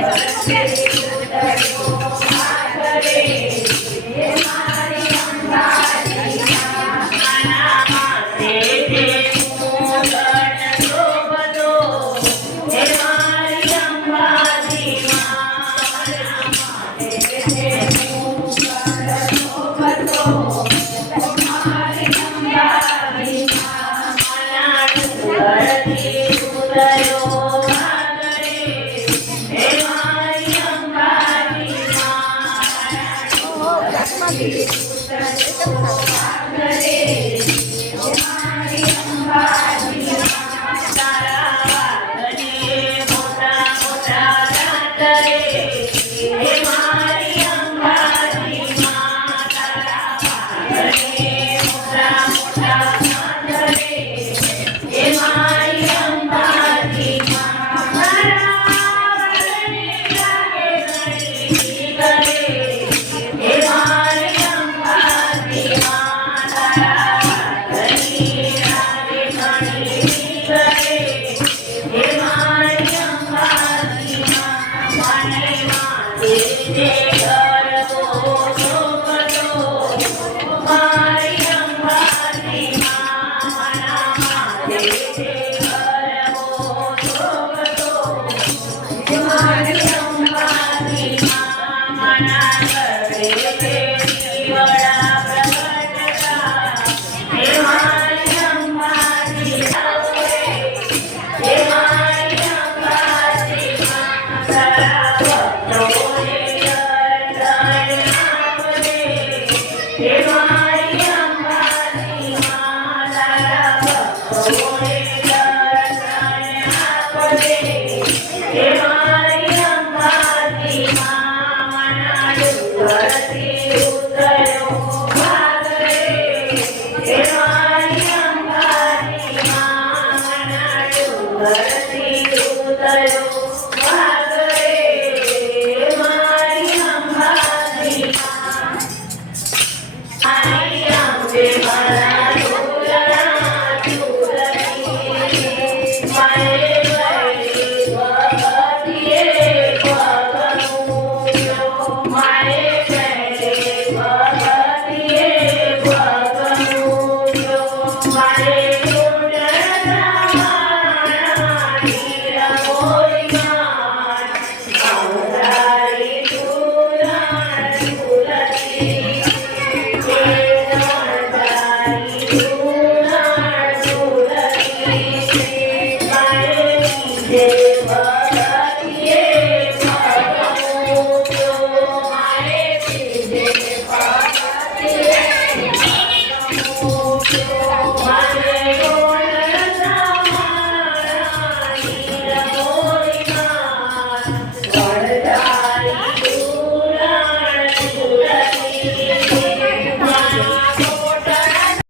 Yes. Yeah.